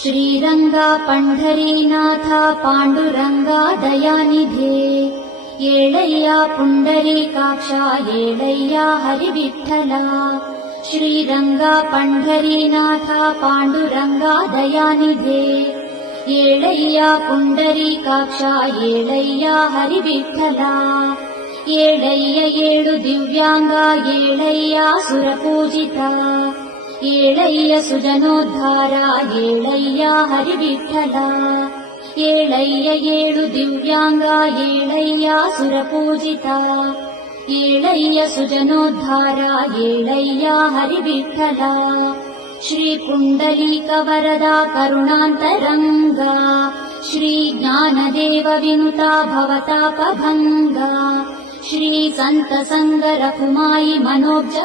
श्रीरंगा पंढरीनाथा पांडुरंगा दयानिधे येळय्या पुंडरीकाक्षा येळय्या हरिविठ्ठला श्रीरंगा पंढरीनाथा पांडुरंगा दयानिधे येळय्या पुंडरीकाक्षा येळय्या हरिविठ्ठला येळय्य ಏಳು ದಿವ್ಯಾಂಗ येळय्या ಸುರಪೂಜಿತ येळय्य ಸುಜನೋದ್ಧಾರ येळय्ಯ ಹರಿವಿಠ್ಠಲ येळय्य ಏಳು ದಿವ್ಯಾಂಗ येळय्य ಸುರಪೂಜಿತ येळय्य ಸುಜನೋದ್ಧಾರ येळय्य ಹರಿವಿಠ್ಠಲ श्री पुंडलीक वरदा करुणान्तरंगा श्री ज्ञानदेव विनुता भवतापभंगा श्री संत संग रघुमाई मनोज